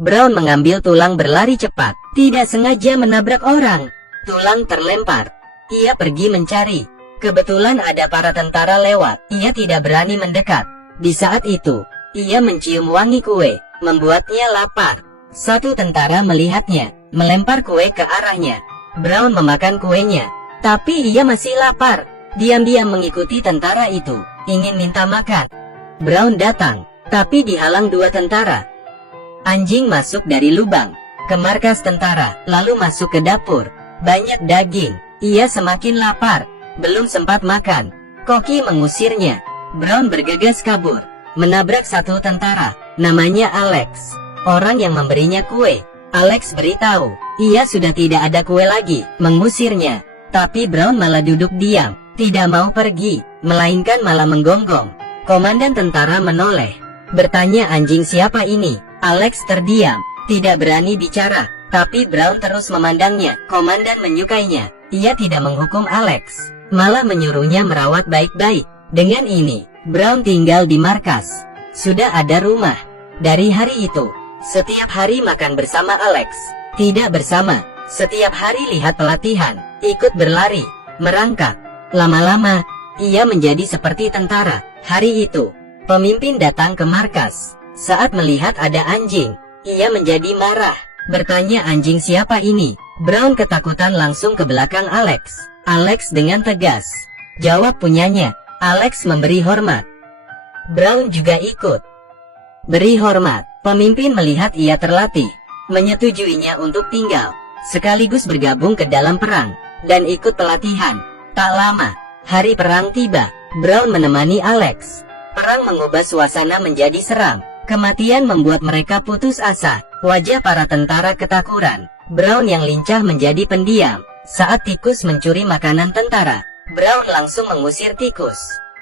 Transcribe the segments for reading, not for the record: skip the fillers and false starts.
Brown mengambil tulang berlari cepat, tidak sengaja menabrak orang. Tulang terlempar. Ia pergi mencari. Kebetulan ada para tentara lewat. Ia tidak berani mendekat. Di saat itu, ia mencium wangi kue, membuatnya lapar. Satu tentara melihatnya, melempar kue ke arahnya. Brown memakan kuenya, tapi ia masih lapar. Diam-diam mengikuti tentara itu, ingin minta makan. Brown datang, tapi dihalang dua tentara. Anjing masuk dari lubang ke markas tentara, lalu masuk ke dapur. Banyak daging. Ia semakin lapar, belum sempat makan. Koki mengusirnya. Brown bergegas kabur, menabrak satu tentara, namanya Alex, orang yang memberinya kue. Alex beritahu, ia sudah tidak ada kue lagi, mengusirnya. Tapi Brown malah duduk diam, tidak mau pergi, melainkan malah menggonggong. Komandan tentara menoleh, bertanya anjing siapa ini. Alex terdiam, tidak berani bicara, tapi Brown terus memandangnya. Komandan menyukainya. Ia tidak menghukum Alex, malah menyuruhnya merawat baik-baik. Dengan ini, Brown tinggal di markas. Sudah ada rumah. Dari hari itu, setiap hari makan bersama Alex. Tidak bersama, setiap hari lihat pelatihan, ikut berlari, merangkak. Lama-lama, ia menjadi seperti tentara. Hari itu, pemimpin datang ke markas. Saat melihat ada anjing, ia menjadi marah, bertanya anjing siapa ini. Brown ketakutan langsung ke belakang Alex. Alex dengan tegas jawab punyanya. Alex memberi hormat. Brown juga ikut beri hormat. Pemimpin melihat ia terlatih, menyetujuinya untuk tinggal, sekaligus bergabung ke dalam perang, dan ikut pelatihan. Tak lama, hari perang tiba. Brown menemani Alex. Perang mengubah suasana menjadi seram. Kematian membuat mereka putus asa. Wajah para tentara ketakutan. Brown yang lincah menjadi pendiam. Saat tikus mencuri makanan tentara, Brown langsung mengusir tikus.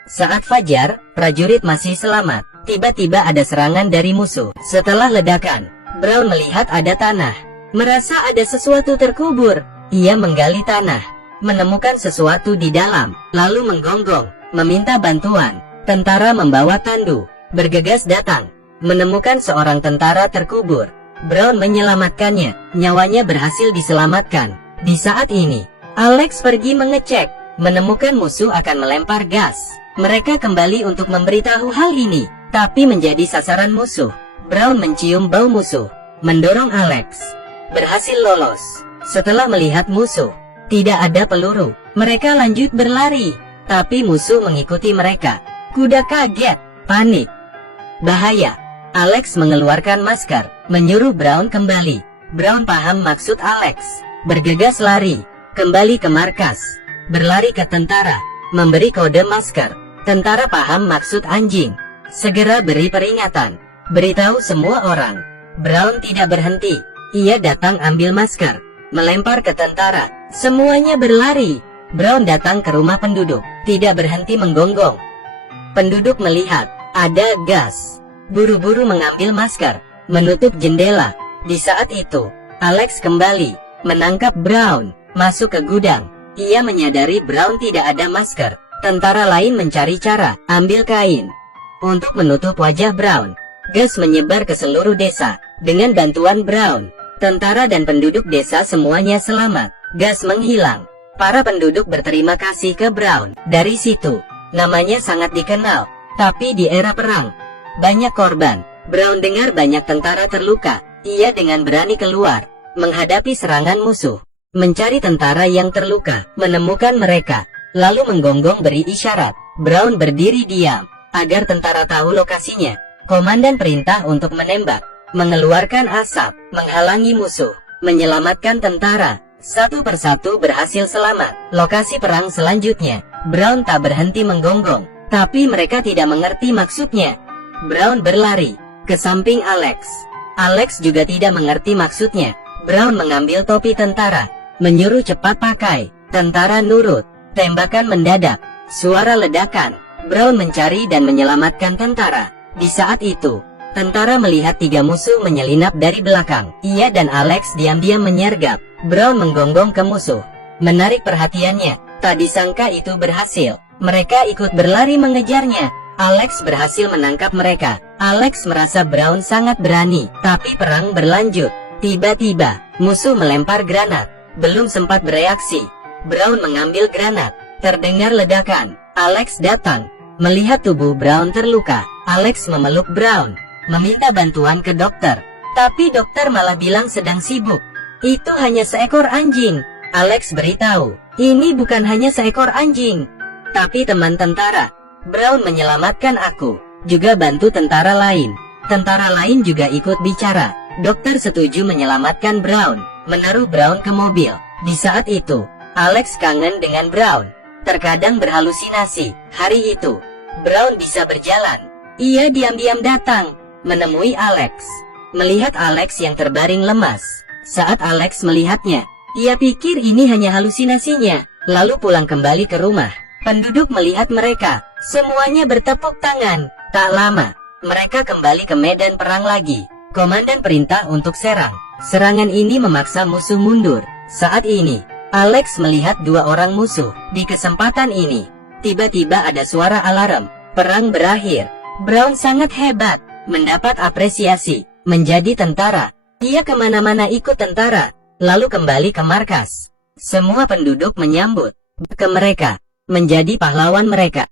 Saat fajar, prajurit masih selamat. Tiba-tiba ada serangan dari musuh. Setelah ledakan, Brown melihat ada tanah. Merasa ada sesuatu terkubur. Ia menggali tanah, menemukan sesuatu di dalam, lalu menggonggong, meminta bantuan. Tentara membawa tandu, bergegas datang, menemukan seorang tentara terkubur. Brown menyelamatkannya, nyawanya berhasil diselamatkan. Di saat ini, Alex pergi mengecek, menemukan musuh akan melempar gas. Mereka kembali untuk memberitahu hal ini, tapi menjadi sasaran musuh. Brown mencium bau musuh, mendorong Alex. Berhasil lolos. Setelah melihat musuh, tidak ada peluru. Mereka lanjut berlari, tapi musuh mengikuti mereka. Kuda kaget, panik. Bahaya. Alex mengeluarkan masker, menyuruh Brown kembali. Brown paham maksud Alex. Bergegas lari, kembali ke markas. Berlari ke tentara, memberi kode masker. Tentara paham maksud anjing. Segera beri peringatan, beritahu semua orang. Brown tidak berhenti. Ia datang ambil masker, melempar ke tentara. Semuanya berlari. Brown datang ke rumah penduduk, tidak berhenti menggonggong. Penduduk melihat ada gas, buru-buru mengambil masker, menutup jendela. Di saat itu, Alex kembali, menangkap Brown, masuk ke gudang. Ia menyadari Brown tidak ada masker. Tentara lain mencari cara, ambil kain untuk menutup wajah Brown. Gas menyebar ke seluruh desa. Dengan bantuan Brown, tentara dan penduduk desa semuanya selamat. Gas menghilang. Para penduduk berterima kasih ke Brown. Dari situ, namanya sangat dikenal. Tapi di era perang, banyak korban. Brown dengar banyak tentara terluka. Ia dengan berani keluar, menghadapi serangan musuh, mencari tentara yang terluka, menemukan mereka, lalu menggonggong beri isyarat. Brown berdiri diam, agar tentara tahu lokasinya. Komandan perintah untuk menembak, mengeluarkan asap, menghalangi musuh, menyelamatkan tentara. Satu persatu berhasil selamat. Lokasi perang selanjutnya, Brown tak berhenti menggonggong, tapi mereka tidak mengerti maksudnya. Brown berlari ke samping Alex. Alex juga tidak mengerti maksudnya. Brown mengambil topi tentara, menyuruh cepat pakai. Tentara nurut. Tembakan mendadak. Suara ledakan. Brown mencari dan menyelamatkan tentara. Di saat itu, tentara melihat tiga musuh menyelinap dari belakang. Ia dan Alex diam-diam menyergap. Brown menggonggong ke musuh, menarik perhatiannya. Tak disangka itu berhasil. Mereka ikut berlari mengejarnya. Alex berhasil menangkap mereka. Alex merasa Brown sangat berani, tapi perang berlanjut. Tiba-tiba, musuh melempar granat. Belum sempat bereaksi, Brown mengambil granat. Terdengar ledakan. Alex datang. Melihat tubuh Brown terluka, Alex memeluk Brown, meminta bantuan ke dokter. Tapi dokter malah bilang sedang sibuk. Itu hanya seekor anjing. Alex beritahu, ini bukan hanya seekor anjing, tapi teman tentara. Brown menyelamatkan aku, juga bantu tentara lain. Tentara lain juga ikut bicara. Dokter setuju menyelamatkan Brown, menaruh Brown ke mobil. Di saat itu, Alex kangen dengan Brown. Terkadang berhalusinasi. Hari itu, Brown bisa berjalan. Ia diam-diam datang, menemui Alex. Melihat Alex yang terbaring lemas. Saat Alex melihatnya, ia pikir ini hanya halusinasinya, lalu pulang kembali ke rumah. Penduduk melihat mereka, semuanya bertepuk tangan. Tak lama, mereka kembali ke medan perang lagi. Komandan perintah untuk serang. Serangan ini memaksa musuh mundur. Saat ini, Alex melihat dua orang musuh. Di kesempatan ini, tiba-tiba ada suara alarm. Perang berakhir. Brown sangat hebat, mendapat apresiasi, menjadi tentara. Ia kemana-mana ikut tentara, lalu kembali ke markas. Semua penduduk menyambut ke mereka, menjadi pahlawan mereka.